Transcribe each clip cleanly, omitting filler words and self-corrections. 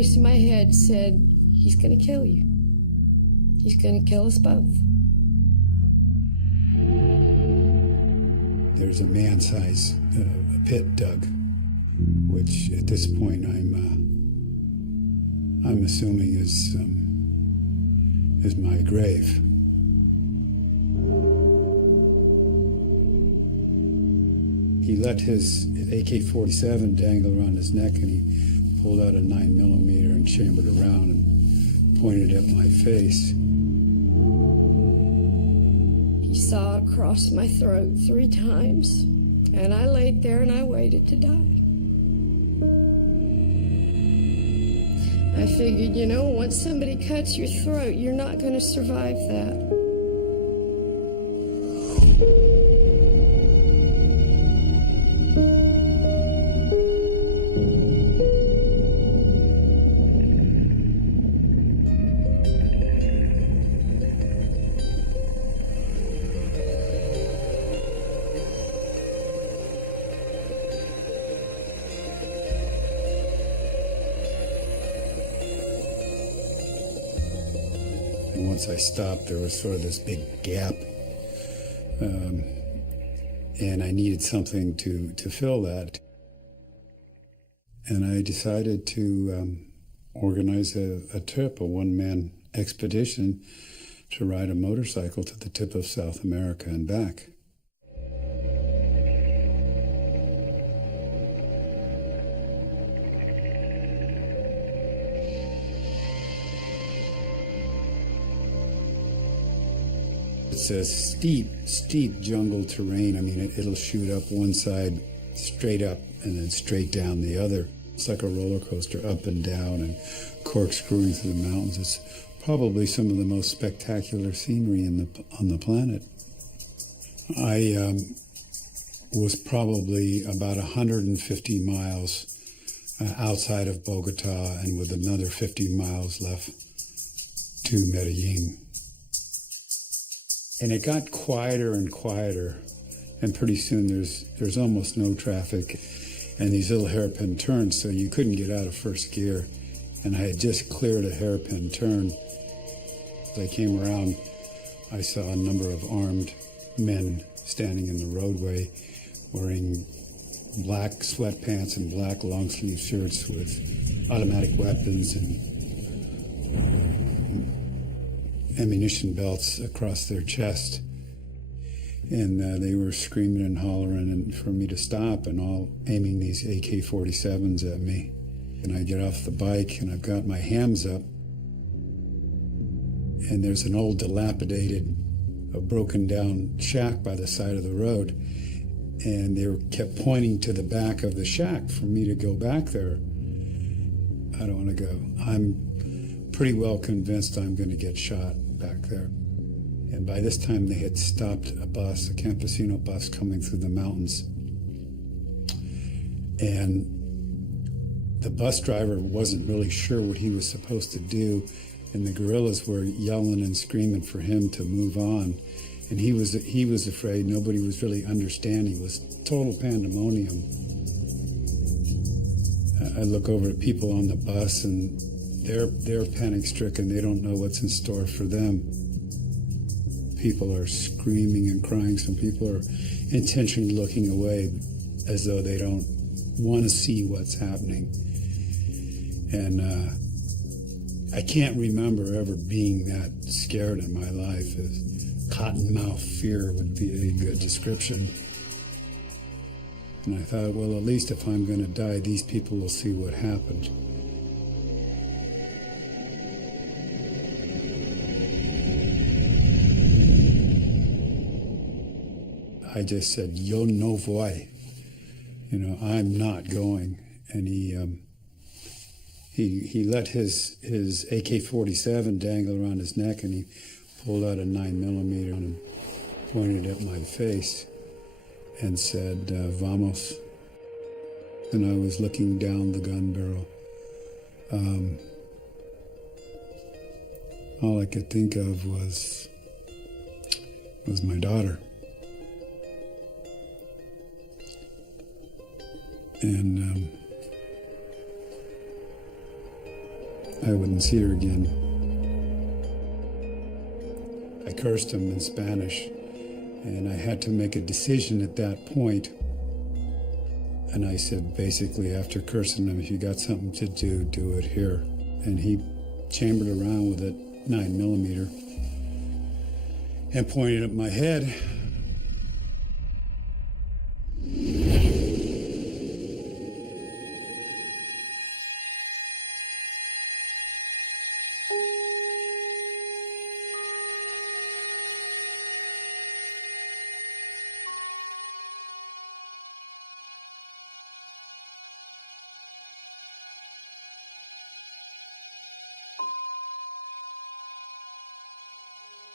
voice in my head said, he's gonna kill you. He's gonna kill us both. There's a man-sized pit dug, which at this point I'm assuming is my grave. He let his AK-47 dangle around his neck, and he pulled out a 9mm and chambered around and pointed at my face. He saw it across my throat 3 times, and I laid there and I waited to die. I figured, you know, once somebody cuts your throat, you're not going to survive that. And once I stopped, there was sort of this big gap, and I needed something to fill that. And I decided to organize a trip, a one-man expedition, to ride a motorcycle to the tip of South America and back. It's a steep jungle terrain. I mean, it'll shoot up one side straight up and then straight down the other. It's like a roller coaster, up and down and corkscrewing through the mountains. It's probably some of the most spectacular scenery on the planet. I was probably about 150 miles outside of Bogota, and with another 50 miles left to Medellin. And it got quieter and quieter, and pretty soon there's almost no traffic and these little hairpin turns, so you couldn't get out of first gear. And I had just cleared a hairpin turn. As I came around, I saw a number of armed men standing in the roadway wearing black sweatpants and black long-sleeve shirts with automatic weapons and ammunition belts across their chest, and they were screaming and hollering and for me to stop, and all aiming these AK-47s at me. And I get off the bike and I've got my hands up, and there's an old dilapidated, broken down shack by the side of the road, and they kept pointing to the back of the shack for me to go back there. I don't want to go. I'm pretty well convinced I'm going to get shot back there. And by this time they had stopped a bus, a campesino bus coming through the mountains. And the bus driver wasn't really sure what he was supposed to do, and the guerrillas were yelling and screaming for him to move on. And he was afraid. Nobody was really understanding. It was total pandemonium. I look over at people on the bus, and they're panic-stricken. They don't know what's in store for them. People are screaming and crying. Some people are intentionally looking away as though they don't want to see what's happening. And I can't remember ever being that scared in my life. Cottonmouth fear would be a good description. And I thought, well, at least if I'm going to die, these people will see what happened. I just said, yo no voy. You know, I'm not going. And he let his AK-47 dangle around his neck, and he pulled out a 9mm and pointed at my face and said, vamos. And I was looking down the gun barrel. All I could think of was my daughter. And didn't see her again. I cursed him in Spanish, and I had to make a decision at that point. And I said, basically, after cursing him, if you got something to do, do it here. And he chambered around with it, 9mm, and pointed at my head.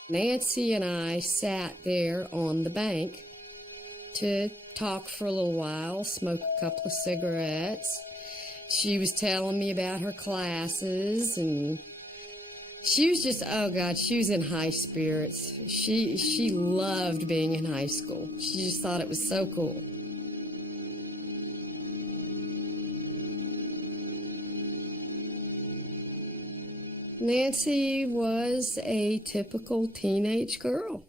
Nancy and I sat there on the bank to talk for a little while, smoke a couple of cigarettes. She was telling me about her classes, and she was just, oh God, she was in high spirits. She loved being in high school. She just thought it was so cool. Nancy was a typical teenage girl.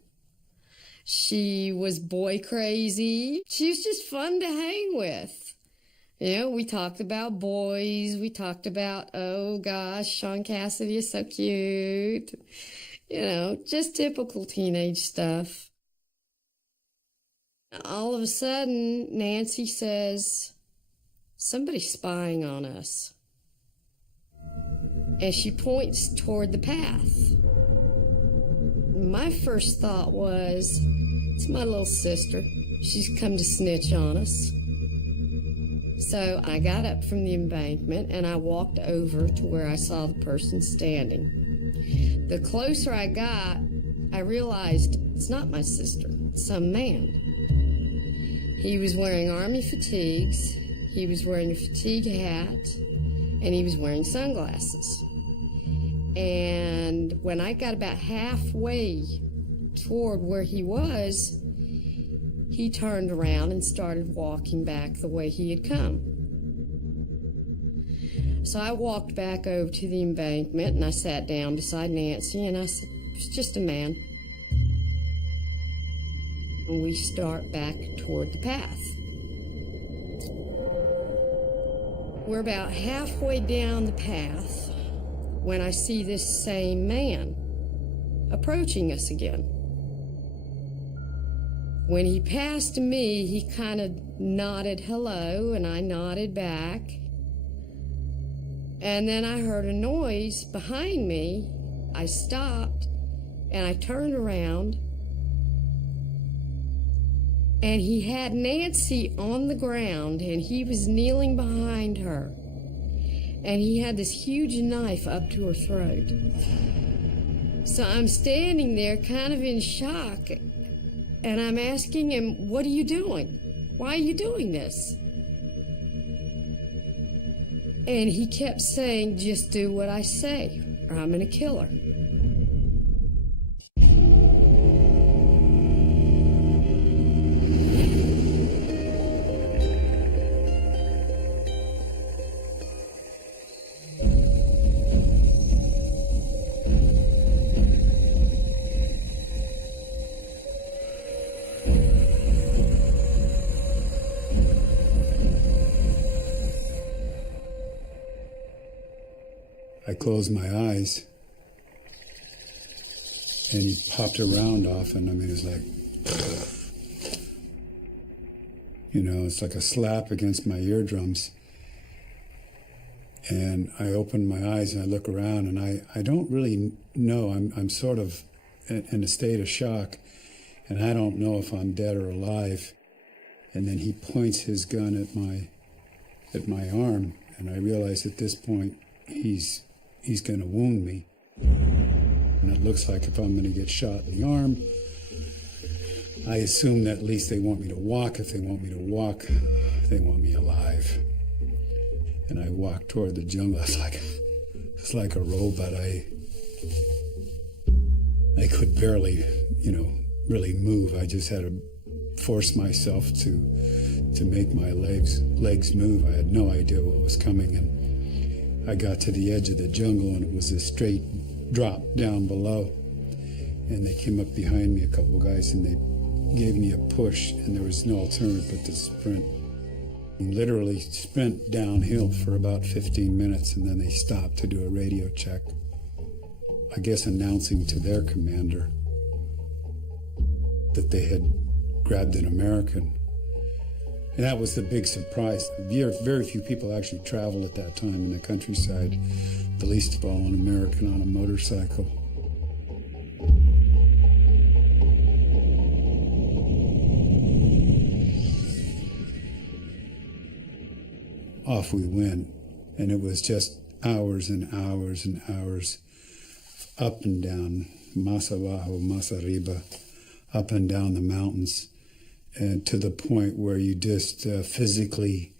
She was boy crazy. She was just fun to hang with. You know, we talked about boys. We talked about, oh gosh, Sean Cassidy is so cute. You know, just typical teenage stuff. All of a sudden, Nancy says, somebody's spying on us. And she points toward the path. My first thought was, it's my little sister. She's come to snitch on us. So I got up from the embankment and I walked over to where I saw the person standing. The closer I got, I realized it's not my sister, it's some man. He was wearing army fatigues, he was wearing a fatigue hat, and he was wearing sunglasses. And when I got about halfway toward where he was, he turned around and started walking back the way he had come. So I walked back over to the embankment and I sat down beside Nancy and I said, it's just a man. And we start back toward the path. We're about halfway down the path when I see this same man approaching us again. When he passed me, he kind of nodded hello, and I nodded back. And then I heard a noise behind me. I stopped, and I turned around, and he had Nancy on the ground, and he was kneeling behind her. And he had this huge knife up to her throat. So I'm standing there kind of in shock, and I'm asking him, what are you doing? Why are you doing this? And he kept saying, just do what I say, or I'm gonna kill her. I closed my eyes, and he popped around often. I mean, it's like, you know, it's like a slap against my eardrums. And I opened my eyes and I look around, and I don't really know. I'm sort of in a state of shock, and I don't know if I'm dead or alive. And then he points his gun at my arm, and I realize at this point he's going to wound me. And it looks like if I'm going to get shot in the arm, I assume that at least they want me to walk. If they want me to walk, they want me alive. And I walked toward the jungle. It's like a robot. I could barely, really move. I just had to force myself to make my legs move. I had no idea what was coming, and I got to the edge of the jungle and it was a straight drop down below. And they came up behind me, a couple guys, and they gave me a push, and there was no alternative but to sprint. Literally sprint downhill for about 15 minutes, and then they stopped to do a radio check, I guess announcing to their commander that they had grabbed an American. And that was the big surprise. Very few people actually traveled at that time in the countryside, the least of all an American on a motorcycle. Off we went, and it was just hours and hours and hours up and down, más abajo, más arriba, up and down the mountains, and to the point where you just physically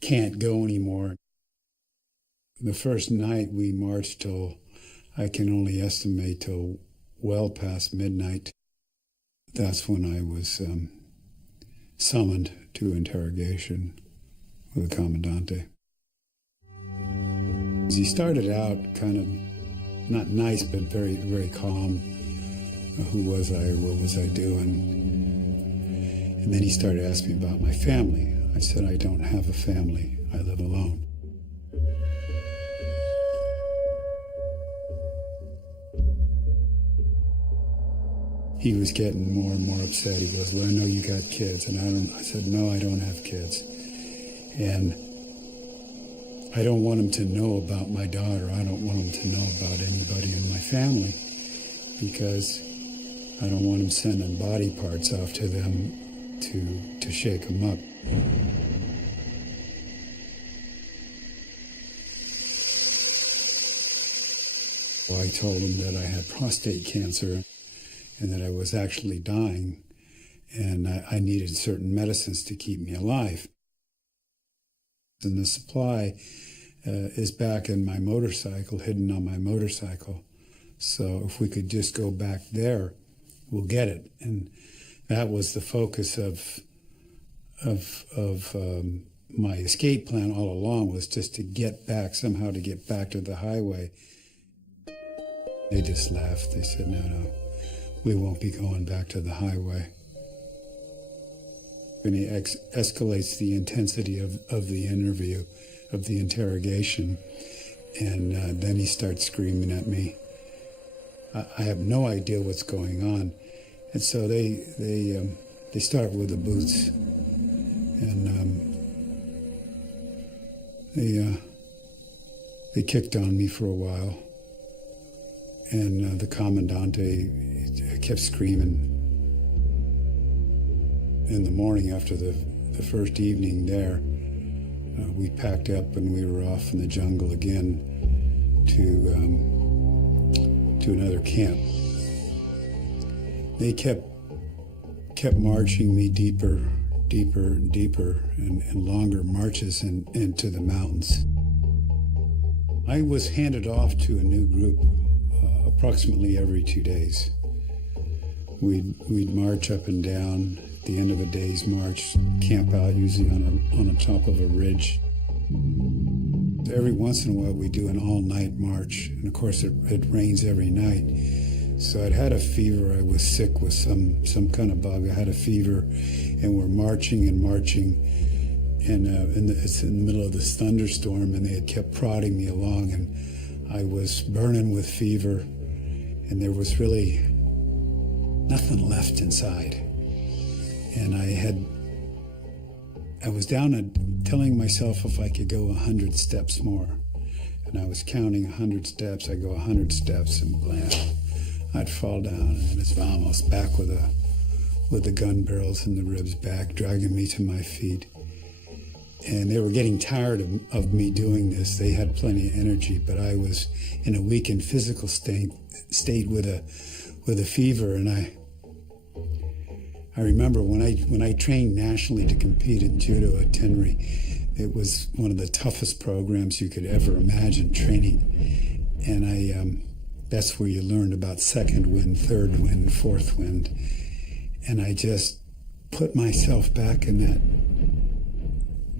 can't go anymore. The first night we marched till, I can only estimate, till well past midnight. That's when I was summoned to interrogation with the Commandante. He started out kind of not nice, but very, very calm. Who was I? What was I doing? And then he started asking me about my family. I said, I don't have a family. I live alone. He was getting more and more upset. He goes, well, I know you got kids. And I said, no, I don't have kids. And I don't want him to know about my daughter. I don't want him to know about anybody in my family because I don't want him sending body parts off to them to shake them up. So I told him that I had prostate cancer and that I was actually dying and I needed certain medicines to keep me alive. And the supply is back in my motorcycle, hidden on my motorcycle. So if we could just go back there, we'll get it. And that was the focus of my escape plan all along, was just to get back, somehow to get back to the highway. They just laughed. They said, no, we won't be going back to the highway. And he escalates the intensity of the interview, of the interrogation, and then he starts screaming at me. I have no idea what's going on, and so they start with the boots, and they kicked on me for a while, and the Commandante kept screaming. In the morning after the first evening there, we packed up and we were off in the jungle again to another camp. They kept marching me deeper and longer marches into the mountains. I was handed off to a new group approximately every 2 days. We'd march up and down. At the end of a day's march, camp out usually on the top of a ridge. Every once in a while we do an all-night march, and of course it rains every night. So I'd had a fever. I was sick with some kind of bug. I had a fever, and we're marching, and it's in the middle of this thunderstorm, and they had kept prodding me along, and I was burning with fever, and there was really nothing left inside. And I was down and telling myself if I could go 100 steps more. And I was counting 100 steps. I'd go 100 steps and blam, I'd fall down. And it's almost back with the gun barrels in the ribs back, dragging me to my feet. And they were getting tired of me doing this. They had plenty of energy, but I was in a weakened physical state with a fever. And I remember when I trained nationally to compete in judo at Tenri, it was one of the toughest programs you could ever imagine training. And that's where you learned about second wind, third wind, fourth wind. And I just put myself back in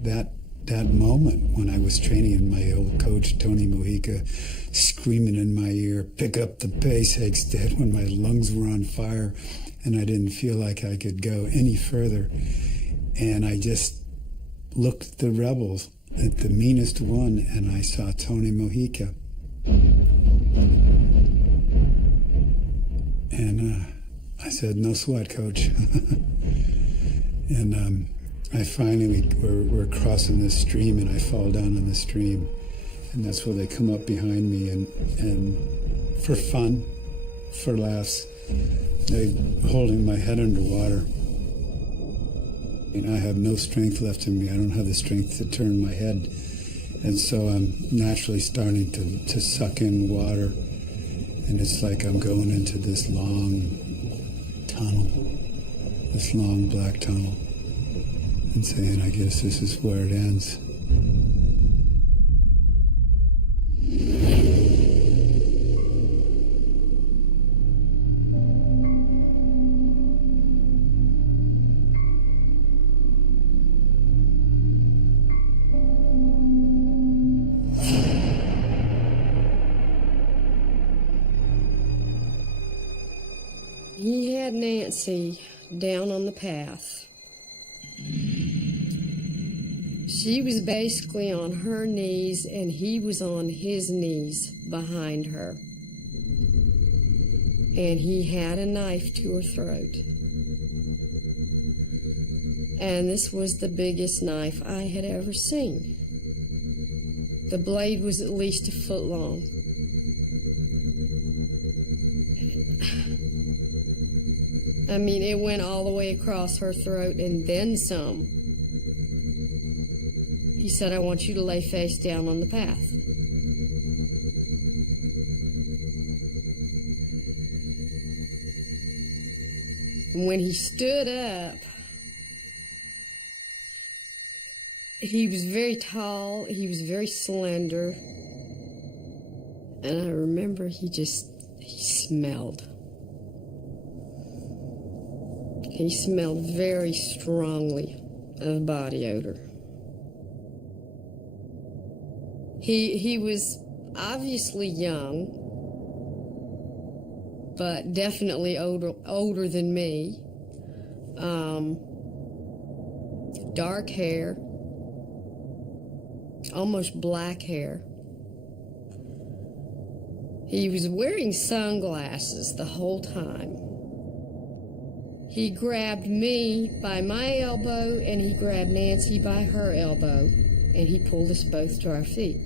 that that moment when I was training and my old coach, Tony Mojica, screaming in my ear, pick up the pace, Hegstead, when my lungs were on fire and I didn't feel like I could go any further. And I just looked at the rebels, at the meanest one, and I saw Tony Mojica. And I said, no sweat, coach. And I finally, we're crossing this stream, and I fall down in the stream. And that's where they come up behind me, and for fun, for laughs, they holding my head underwater. And I have no strength left in me. I don't have the strength to turn my head. And so I'm naturally starting to suck in water. And it's like I'm going into this long tunnel, this long black tunnel, and saying, I guess this is where it ends. He had Nancy down on the path. She was basically on her knees, and he was on his knees behind her. And he had a knife to her throat. And this was the biggest knife I had ever seen. The blade was at least a foot long. I mean, it went all the way across her throat and then some. He said, I want you to lay face down on the path. And when he stood up, he was very tall, he was very slender, and I remember he smelled. He smelled very strongly of body odor. He was obviously young, but definitely older than me. Dark hair, almost black hair. He was wearing sunglasses the whole time. He grabbed me by my elbow, and he grabbed Nancy by her elbow, and he pulled us both to our feet.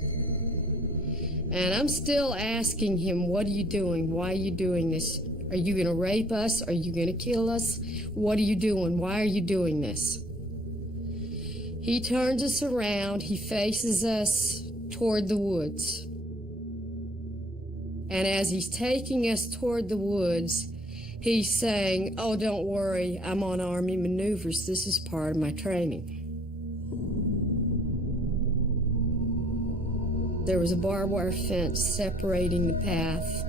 And I'm still asking him, what are you doing? Why are you doing this? Are you going to rape us? Are you going to kill us? What are you doing? Why are you doing this? He turns us around. He faces us toward the woods. And as he's taking us toward the woods, he's saying, oh, don't worry, I'm on Army maneuvers. This is part of my training. There was a barbed wire fence separating the path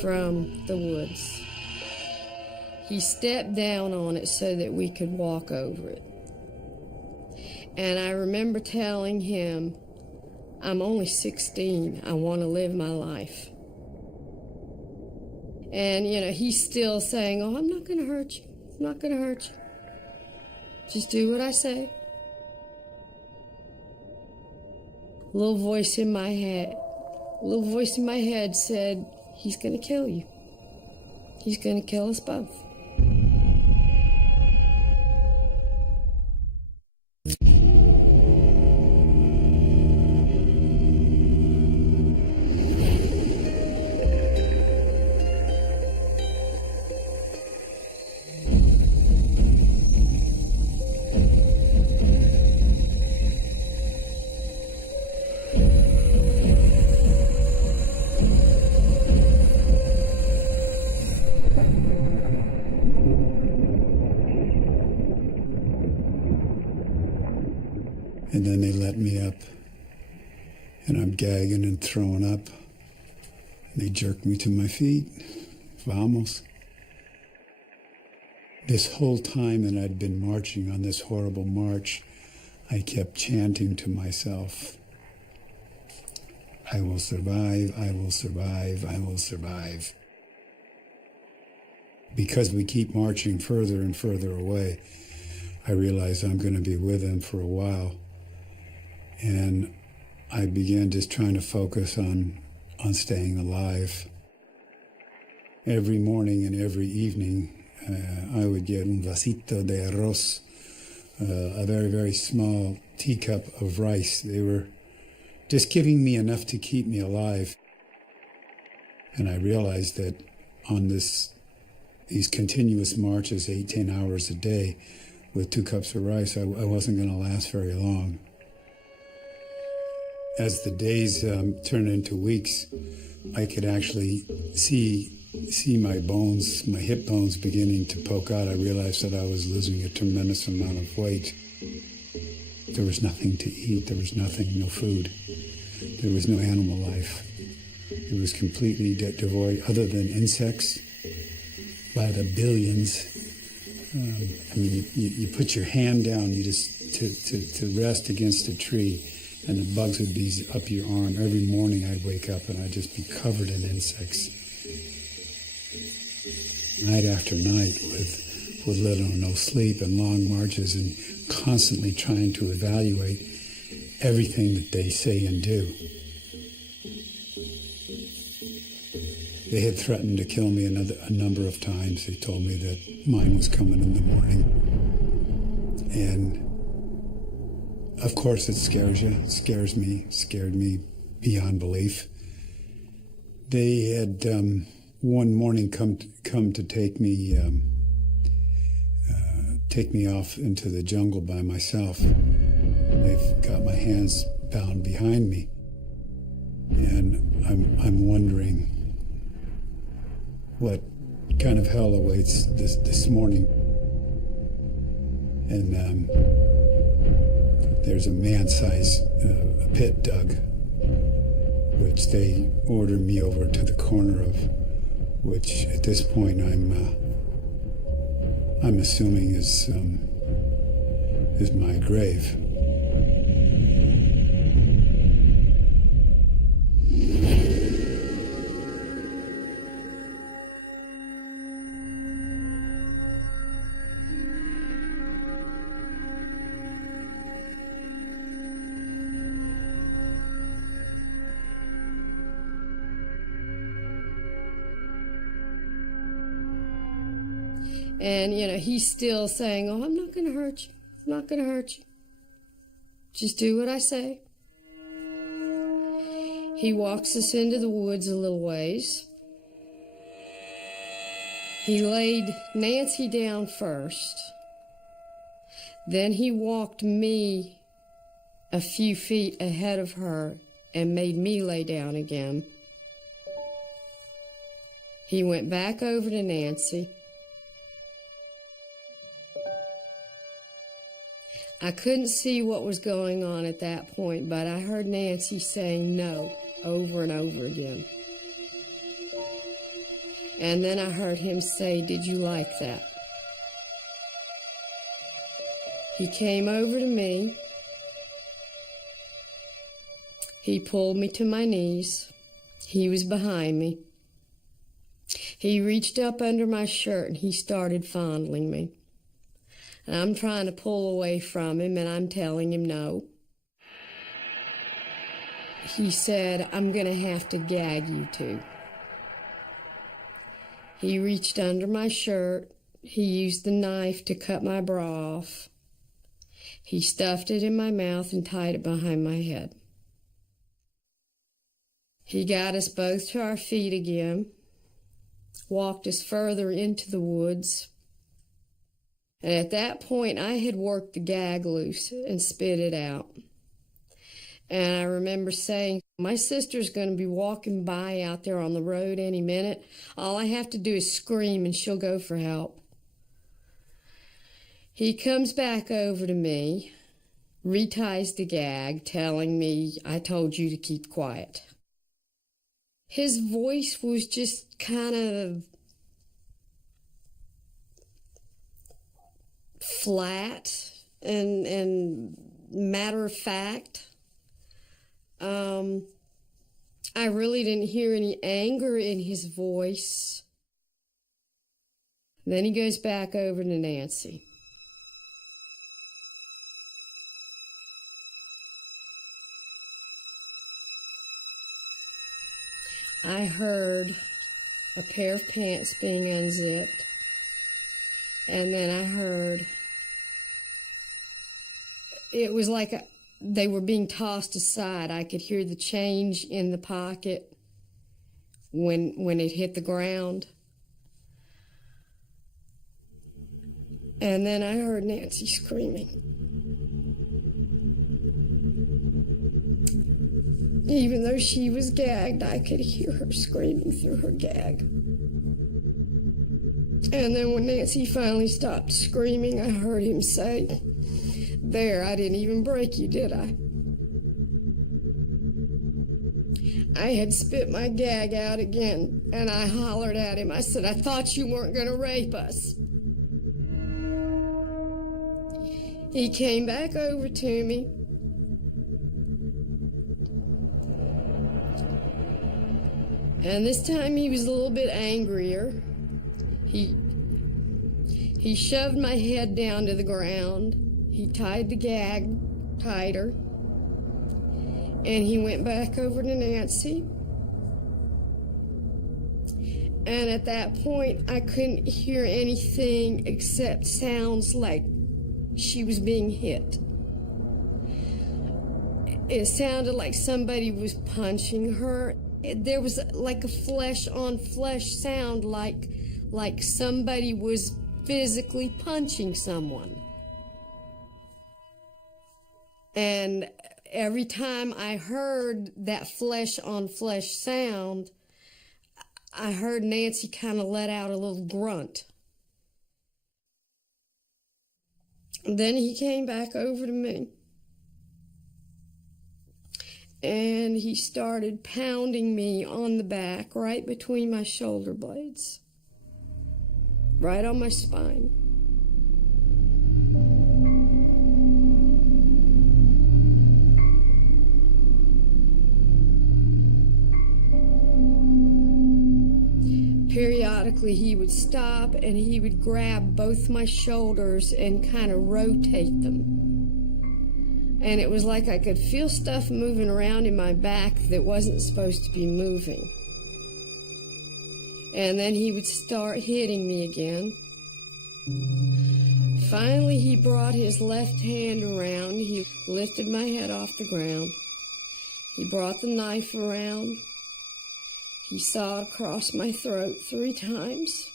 from the woods. He stepped down on it so that we could walk over it. And I remember telling him, I'm only 16. I want to live my life. And, he's still saying, oh, I'm not going to hurt you. I'm not going to hurt you. Just do what I say. A little voice in my head said, he's going to kill you. He's going to kill us both. And then they let me up, and I'm gagging and throwing up, and they jerk me to my feet. Vamos. This whole time that I'd been marching on this horrible march, I kept chanting to myself, I will survive, I will survive, I will survive. Because we keep marching further and further away, I realized I'm going to be with them for a while. And I began just trying to focus on staying alive. Every morning and every evening, I would get un vasito de arroz, a very, very small teacup of rice. They were just giving me enough to keep me alive. And I realized that on these continuous marches, 8-10 hours a day, with 2 cups of rice, I wasn't going to last very long. As the days turned into weeks, I could actually see my bones, my hip bones beginning to poke out. I realized that I was losing a tremendous amount of weight. There was nothing to eat. There was nothing, no food. There was no animal life. It was completely devoid, other than insects, by the billions. I mean, you put your hand down, you just to rest against a tree, and the bugs would be up your arm. Every morning I'd wake up and I'd just be covered in insects. Night after night with little or no sleep and long marches and constantly trying to evaluate everything that they say and do. They had threatened to kill me a number of times. They told me that mine was coming in the morning. And of course it scares you. It scared me beyond belief. They had one morning come to take me off into the jungle by myself. They've got my hands bound behind me, and I'm wondering what kind of hell awaits this morning. And there's a man-sized pit dug, which they ordered me over to the corner of, which at this point I'm assuming is my grave. And, he's still saying, oh, I'm not going to hurt you. I'm not going to hurt you. Just do what I say. He walks us into the woods a little ways. He laid Nancy down first. Then he walked me a few feet ahead of her and made me lay down again. He went back over to Nancy. I couldn't see what was going on at that point, but I heard Nancy saying no over and over again. And then I heard him say, "Did you like that?" He came over to me. He pulled me to my knees. He was behind me. He reached up under my shirt and he started fondling me. And I'm trying to pull away from him, and I'm telling him no. He said, "I'm going to have to gag you two." He reached under my shirt. He used the knife to cut my bra off. He stuffed it in my mouth and tied it behind my head. He got us both to our feet again, walked us further into the woods. And at that point, I had worked the gag loose and spit it out. And I remember saying, my sister's going to be walking by out there on the road any minute. All I have to do is scream and she'll go for help. He comes back over to me, reties the gag, telling me, "I told you to keep quiet." His voice was just kind of flat and matter of fact. I really didn't hear any anger in his voice. Then he goes back over to Nancy. I heard a pair of pants being unzipped, and then I heard it was like they were being tossed aside. I could hear the change in the pocket when it hit the ground. And then I heard Nancy screaming. Even though she was gagged, I could hear her screaming through her gag. And then when Nancy finally stopped screaming, I heard him say, "There, I didn't even break you, did I?" I had spit my gag out again, and I hollered at him. I said, "I thought you weren't going to rape us." He came back over to me. And this time he was a little bit angrier. He shoved my head down to the ground. He tied the gag tighter. And he went back over to Nancy. And at that point, I couldn't hear anything except sounds like she was being hit. It sounded like somebody was punching her. There was like a flesh-on-flesh sound, like somebody was physically punching someone. And every time I heard that flesh-on-flesh sound, I heard Nancy kind of let out a little grunt. Then he came back over to me, and he started pounding me on the back, right between my shoulder blades, right on my spine. Periodically, he would stop and he would grab both my shoulders and kind of rotate them. And it was like I could feel stuff moving around in my back that wasn't supposed to be moving. And then he would start hitting me again. Finally, he brought his left hand around. He lifted my head off the ground. He brought the knife around. He sawed across my throat 3 times.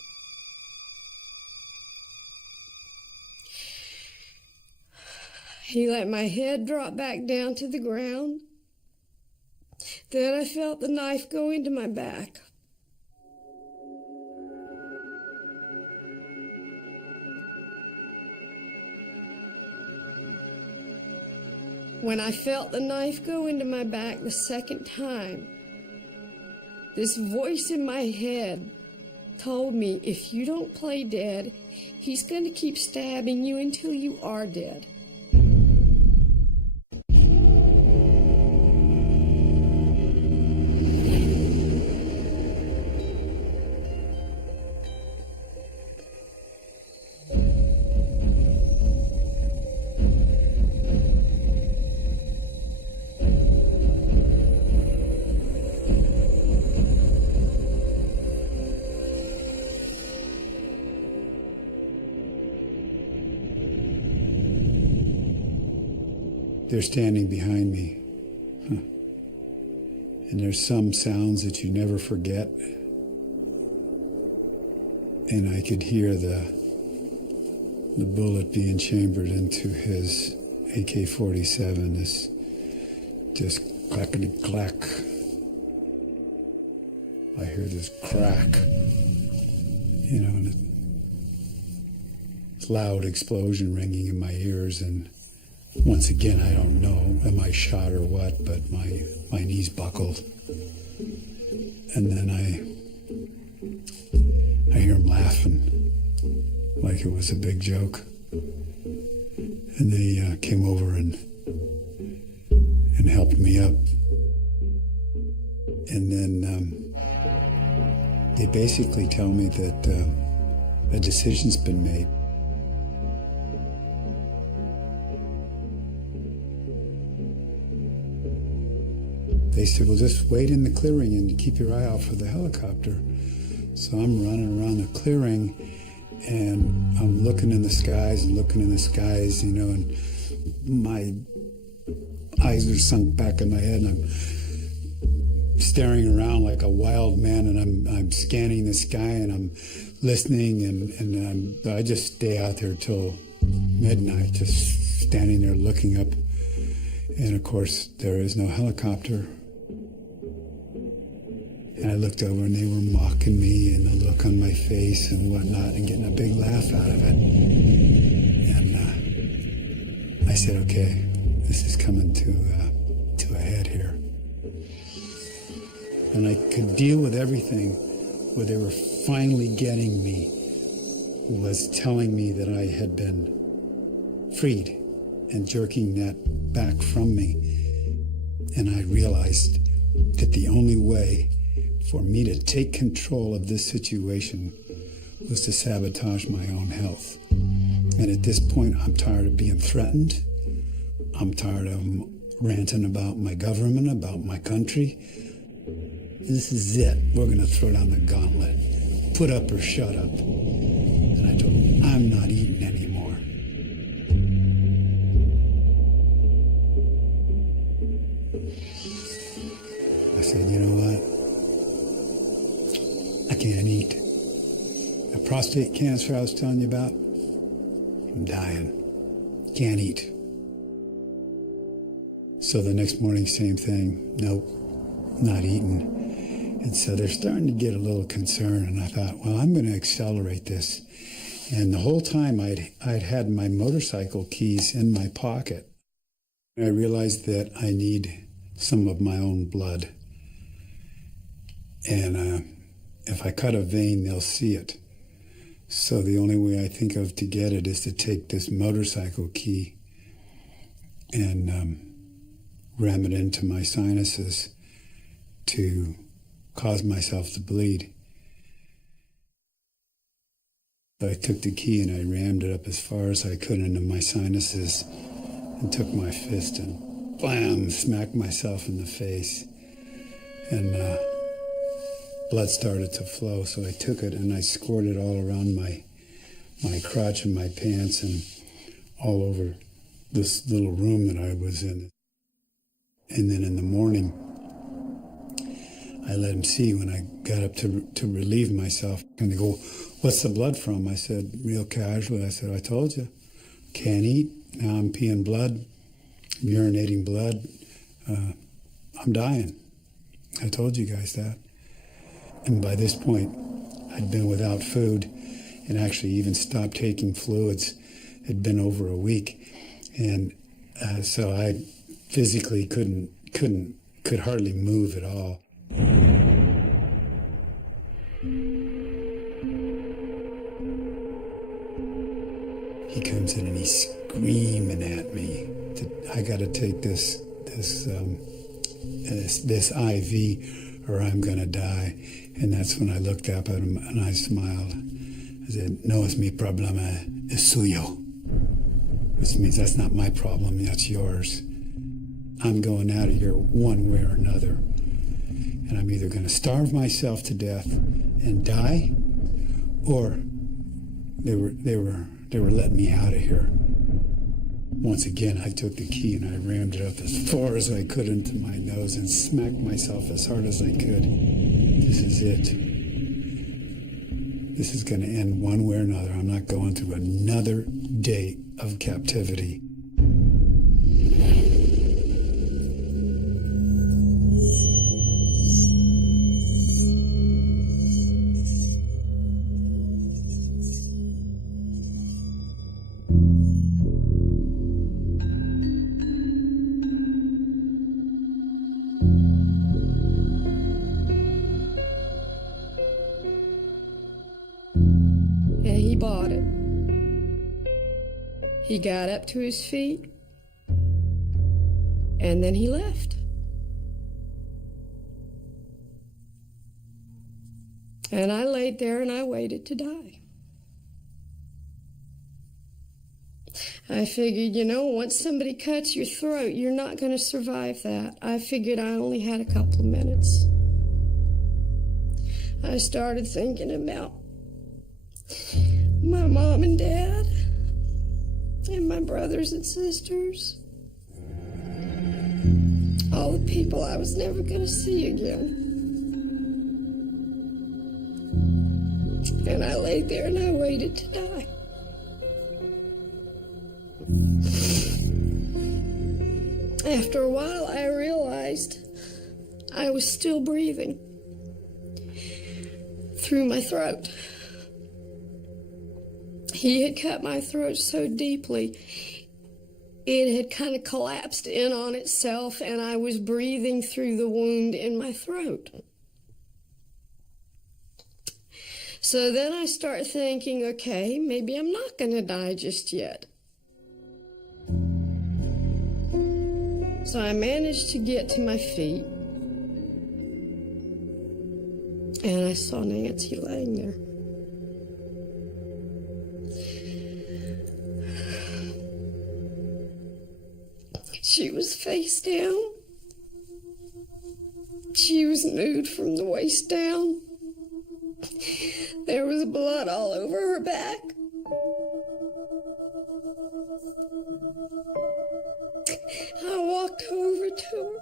He let my head drop back down to the ground. Then I felt the knife go into my back. When I felt the knife go into my back the second time, this voice in my head told me, if you don't play dead, he's going to keep stabbing you until you are dead. They're standing behind me. And there's some sounds that you never forget. And I could hear the bullet being chambered into his AK-47, this just clackety-clack. I hear this crack, and a loud explosion ringing in my ears, and once again, I don't know, am I shot or what, but my knees buckled. And then I hear him laughing like it was a big joke. And they came over and and helped me up. And then they basically tell me that a decision's been made. They said, well, just wait in the clearing and keep your eye out for the helicopter. So I'm running around the clearing, and I'm looking in the skies, you know, and my eyes are sunk back in my head, and I'm staring around like a wild man, and I'm scanning the sky, and I'm listening, and I just stay out there till midnight, just standing there looking up. And of course, there is no helicopter. And I looked over, and they were mocking me, and the look on my face and whatnot, and getting a big laugh out of it. And I said, okay, this is coming to a head here. And I could deal with everything. Where they were finally getting me was telling me that I had been freed and jerking that back from me. And I realized that the only way for me to take control of this situation was to sabotage my own health. And at this point, I'm tired of being threatened. I'm tired of ranting about my government, about my country. This is it. We're going to throw down the gauntlet. Put up or shut up. And I told him, I'm not eating anymore. I said, you know what? I can't eat. The prostate cancer I was telling you about, I'm dying. Can't eat. So the next morning, same thing. Nope, not eating. And so they're starting to get a little concerned, and I thought, well, I'm going to accelerate this. And the whole time I'd had my motorcycle keys in my pocket. I realized that I need some of my own blood. And if I cut a vein, they'll see it. So the only way I think of to get it is to take this motorcycle key and ram it into my sinuses to cause myself to bleed. So I took the key and I rammed it up as far as I could into my sinuses and took my fist and blam, smacked myself in the face. And blood started to flow, so I took it and I squirted all around my crotch and my pants and all over this little room that I was in. And then in the morning, I let him see when I got up to relieve myself. And they go, what's the blood from? I said, real casually, I said, I told you, can't eat. Now I'm peeing blood, I'm urinating blood. I'm dying. I told you guys that. And by this point, I'd been without food and actually even stopped taking fluids. It'd been over a week. And so I physically could hardly move at all. He comes in and he's screaming at me that I got to take this IV or I'm going to die. And that's when I looked up at him and I smiled. I said, no es mi problema, es suyo. Which means that's not my problem, that's yours. I'm going out of here one way or another. And I'm either going to starve myself to death and die, or they were letting me out of here. Once again, I took the key and I rammed it up as far as I could into my nose and smacked myself as hard as I could. This is it. This is going to end one way or another. I'm not going through another day of captivity. And he bought it. He got up to his feet And then he left. And I laid there and I waited to die. I figured, once somebody cuts your throat, you're not going to survive that. I figured I only had a couple of minutes. I started thinking about my mom and dad and my brothers and sisters. All the people I was never going to see again. And I laid there and I waited to die. After a while, I realized I was still breathing through my throat. He had cut my throat so deeply, it had kind of collapsed in on itself, and I was breathing through the wound in my throat. So then I start thinking, okay, maybe I'm not going to die just yet. So I managed to get to my feet, and I saw Nancy laying there. She was face down. She was nude from the waist down. There was blood all over her back. I walked over to her.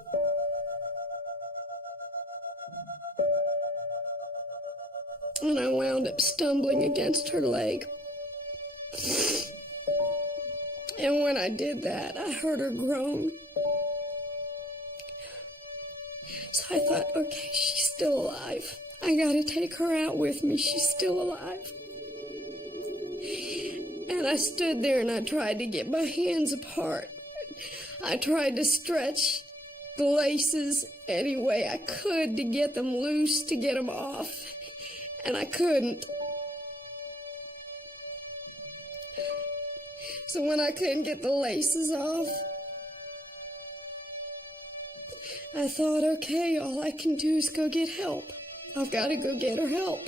And I wound up stumbling against her leg. And when I did that, I heard her groan. So I thought, okay, she's still alive. I gotta take her out with me. She's still alive. And I stood there and I tried to get my hands apart. I tried to stretch the laces any way I could to get them loose, to get them off. And I couldn't. So when I couldn't get the laces off, I thought, okay, all I can do is go get help. I've got to go get her help.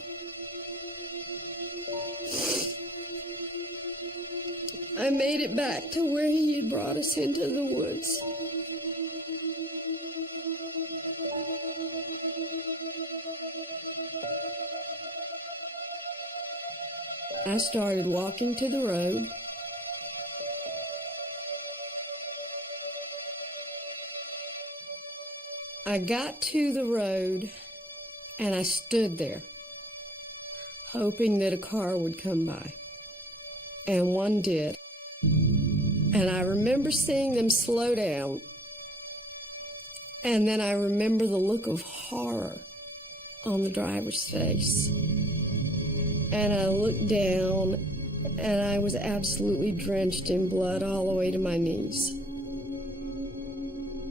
I made it back to where he had brought us into the woods. I started walking to the road. I got to the road and I stood there, hoping that a car would come by. And one did. And I remember seeing them slow down. And then I remember the look of horror on the driver's face. And I looked down, and I was absolutely drenched in blood all the way to my knees.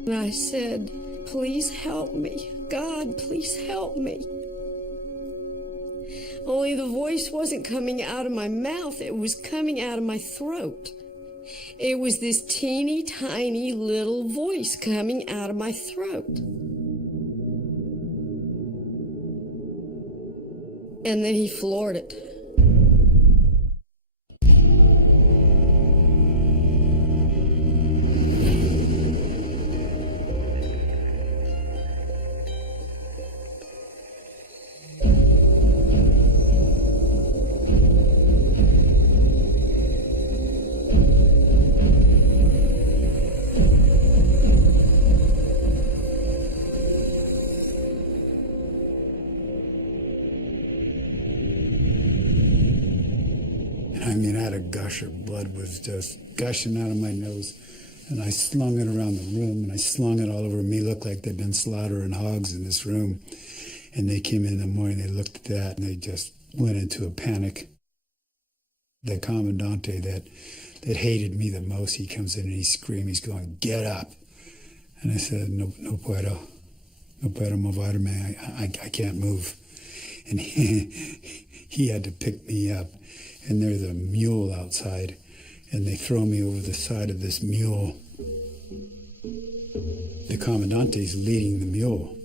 And I said, please help me. God, please help me. Only the voice wasn't coming out of my mouth, it was coming out of my throat. It was this teeny tiny little voice coming out of my throat. And then he floored it. I mean, I had a gusher. Blood was just gushing out of my nose. And I slung it around the room, and I slung it all over me. Looked like they'd been slaughtering hogs in this room. And they came in the morning, they looked at that, and they just went into a panic. The commandante that hated me the most, he comes in and he's screaming, he's going, "Get up." And I said, no puedo moverme, I can't move. And he had to pick me up. And there's a mule outside, and they throw me over the side of this mule. the commandante's leading the mule.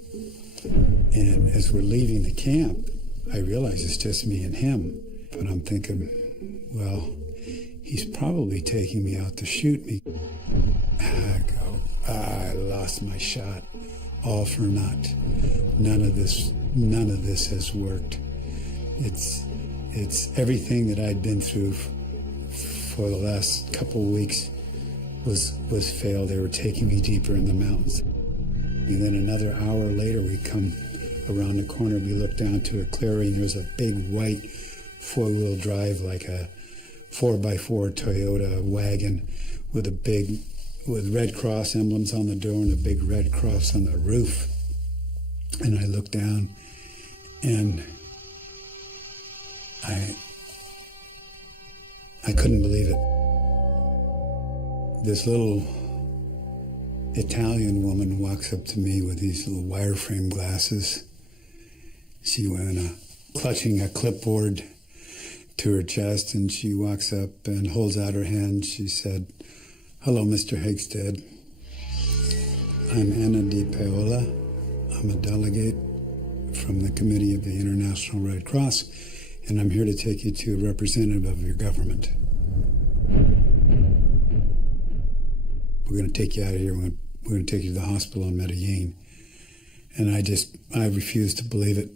And as we're leaving the camp, I realize it's just me and him. But I'm thinking, well, he's probably taking me out to shoot me. I go, I lost my shot. All for naught. None of this has worked. It's everything that I'd been through for the last couple of weeks was failed. They were taking me deeper in the mountains. And then another hour later, we come around the corner, we look down to a clearing. There's a big white four-wheel drive, like a 4x4 Toyota wagon with Red Cross emblems on the door and a big Red Cross on the roof. And I look down, and I couldn't believe it. This little Italian woman walks up to me with these little wireframe glasses. She went clutching a clipboard to her chest, and she walks up and holds out her hand. She said, "Hello, Mr. Hagstead. I'm Anna Di Paola. I'm a delegate from the Committee of the International Red Cross, and I'm here to take you to a representative of your government. We're going to take you out of here. We're going to take you to the hospital in Medellin." And I refused to believe it.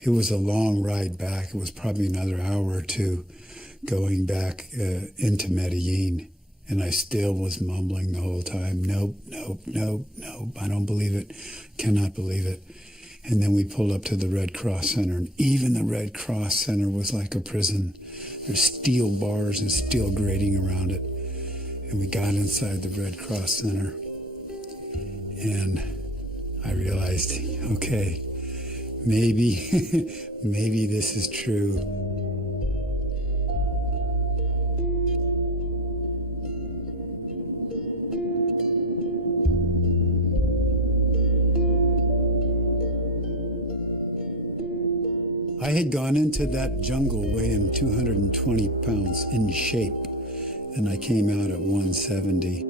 It was a long ride back. It was probably another hour or two going back into Medellin. And I still was mumbling the whole time, nope, nope, nope, nope, I don't believe it, cannot believe it. And then we pulled up to the Red Cross Center, and even the Red Cross Center was like a prison. There's steel bars and steel grating around it. And we got inside the Red Cross Center, and I realized, okay, maybe this is true. I had gone into that jungle weighing 220 pounds in shape, and I came out at 170.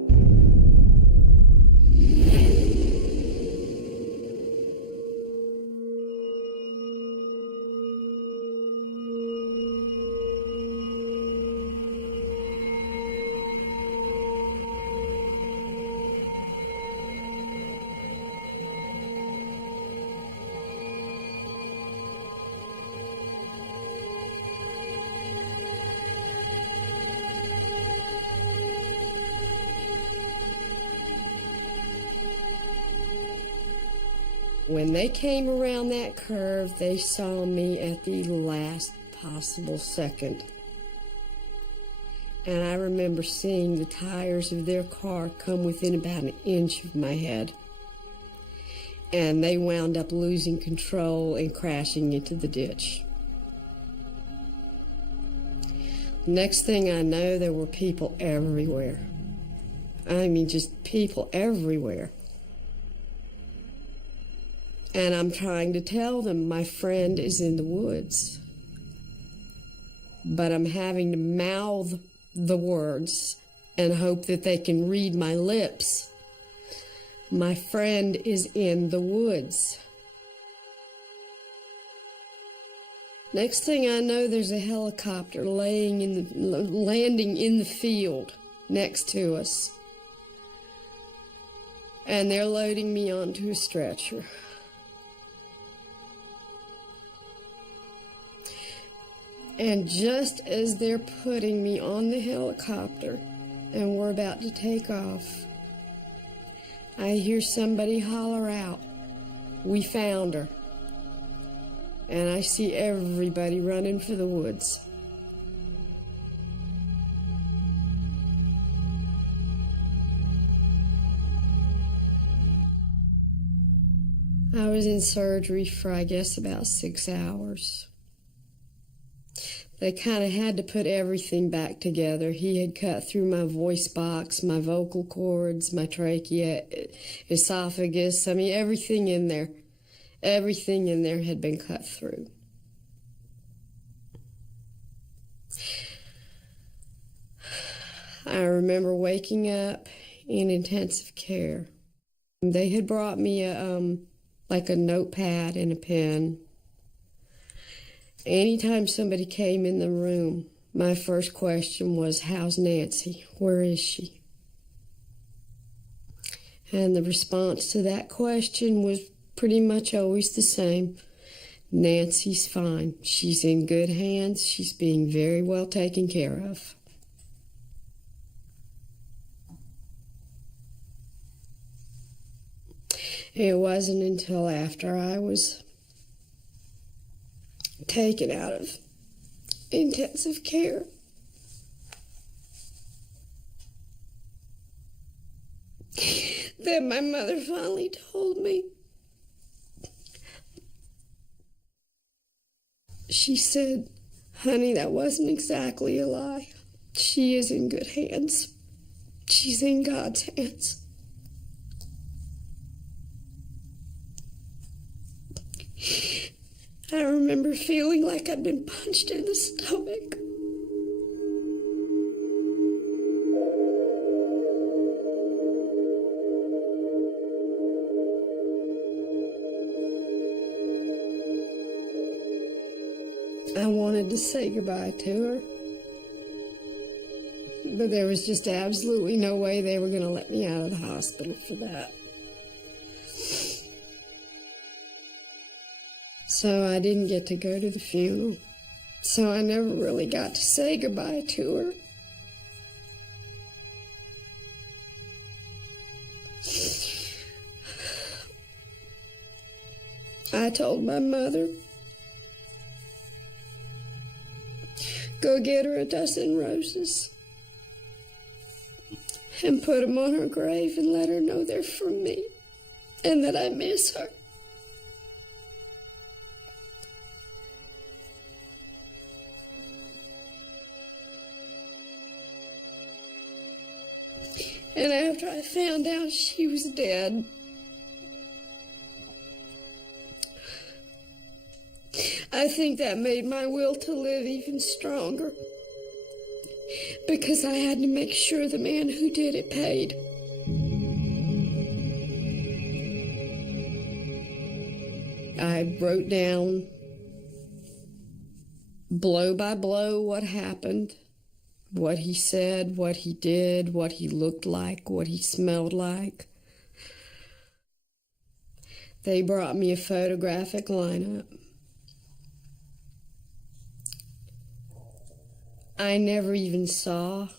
When they came around that curve, they saw me at the last possible second. And I remember seeing the tires of their car come within about an inch of my head. And they wound up losing control and crashing into the ditch. Next thing I know, there were people everywhere. I mean, just people everywhere. And I'm trying to tell them my friend is in the woods. But I'm having to mouth the words and hope that they can read my lips. My friend is in the woods. Next thing I know, there's a helicopter landing in the field next to us. And they're loading me onto a stretcher. And just as they're putting me on the helicopter and we're about to take off, I hear somebody holler out, "We found her." And I see everybody running for the woods. I was in surgery for, I guess, about 6 hours. They kind of had to put everything back together. He had cut through my voice box, my vocal cords, my trachea, esophagus. I mean, everything in there had been cut through. I remember waking up in intensive care They had brought me like a notepad and a pen. Anytime somebody came in the room, my first question was, "How's Nancy? Where is she?" And the response to that question was pretty much always the same. "Nancy's fine. She's in good hands. She's being very well taken care of." It wasn't until after I was taken out of intensive care that my mother finally told me. She said, "Honey, that wasn't exactly a lie. She is in good hands. She's in God's hands." I remember feeling like I'd been punched in the stomach. I wanted to say goodbye to her, but there was just absolutely no way they were going to let me out of the hospital for that. So I didn't get to go to the funeral. So I never really got to say goodbye to her. I told my mother, "Go get her a dozen roses and put them on her grave and let her know they're from me and that I miss her." And after I found out she was dead, I think that made my will to live even stronger, because I had to make sure the man who did it paid. I wrote down blow by blow what happened, what he said, what he did, what he looked like, what he smelled like. They brought me a photographic lineup. I never even saw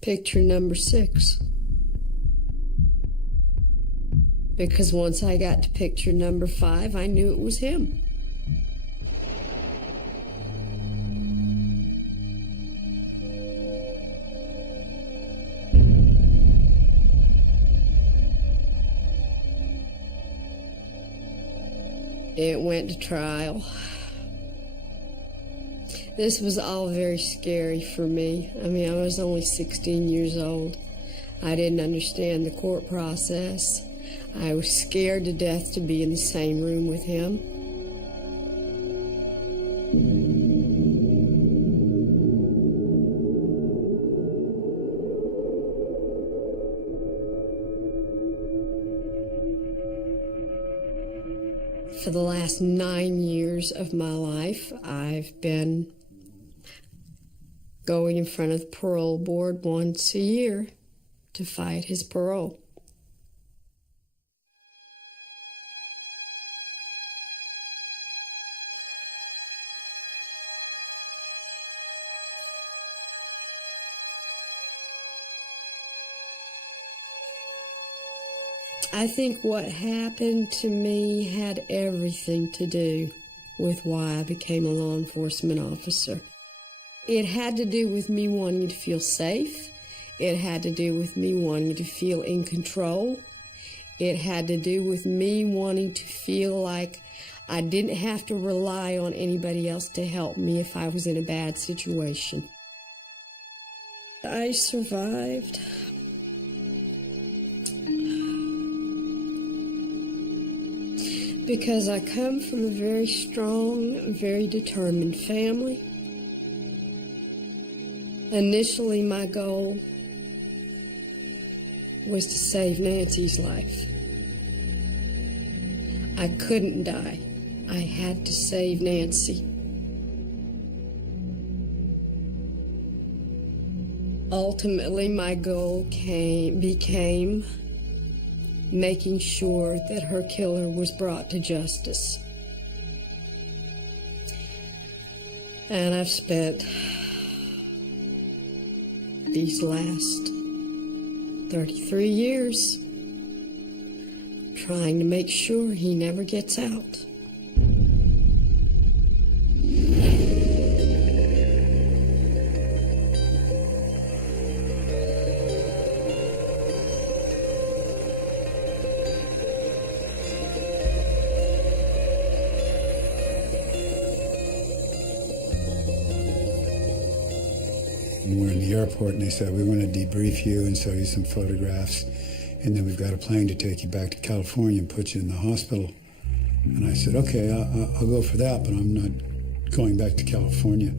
picture number 6. Because once I got to picture number 5, I knew it was him. It went to trial. This was all very scary for me. I mean, I was only 16 years old. I didn't understand the court process. I was scared to death to be in the same room with him. For the last 9 years of my life, I've been going in front of the parole board once a year to fight his parole. I think what happened to me had everything to do with why I became a law enforcement officer. It had to do with me wanting to feel safe. It had to do with me wanting to feel in control. It had to do with me wanting to feel like I didn't have to rely on anybody else to help me if I was in a bad situation. I survived. Because I come from a very strong, very determined family. Initially, my goal was to save Nancy's life. I couldn't die. I had to save Nancy. Ultimately, my goal became making sure that her killer was brought to justice. And I've spent these last 33 years trying to make sure he never gets out. And we're in the airport, and they said, we want to debrief you and show you some photographs, and then we've got a plane to take you back to California and put you in the hospital. And I said, okay, I'll go for that, but I'm not going back to California.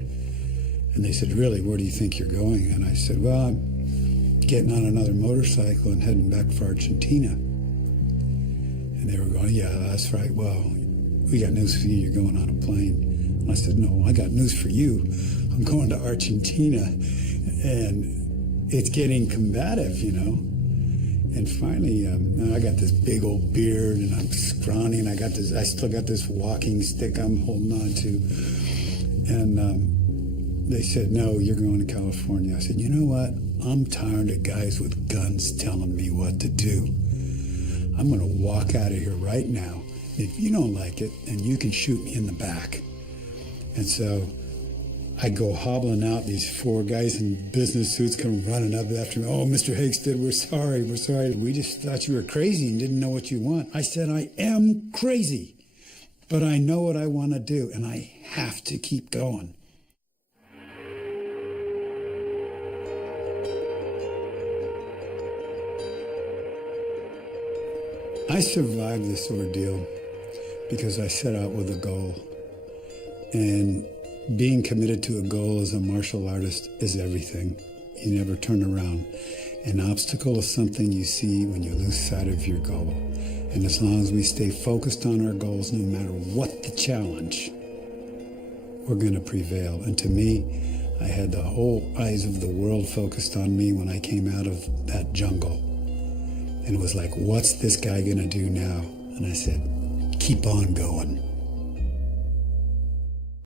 And they said, really, where do you think you're going? And I said, well, I'm getting on another motorcycle and heading back for Argentina. And they were going, yeah, that's right. Well, we got news for you. You're going on a plane. And I said, no, I got news for you. I'm going to Argentina, and it's getting combative, you know. And finally, I got this big old beard, and I'm scrawny, and I still got this walking stick I'm holding on to. And they said, no, you're going to California. I said, you know what? I'm tired of guys with guns telling me what to do. I'm going to walk out of here right now. If you don't like it, then you can shoot me in the back. And so I go hobbling out, these four guys in business suits come running up after me. Oh, Mr. Hagstead, we're sorry. We just thought you were crazy and didn't know what you want. I said, I am crazy, but I know what I want to do, and I have to keep going. I survived this ordeal because I set out with a goal. And being committed to a goal as a martial artist is everything. You never turn around. An obstacle is something you see when you lose sight of your goal. And as long as we stay focused on our goals, no matter what the challenge, we're going to prevail. And to me, I had the whole eyes of the world focused on me when I came out of that jungle. And it was like, what's this guy going to do now? And I said, keep on going.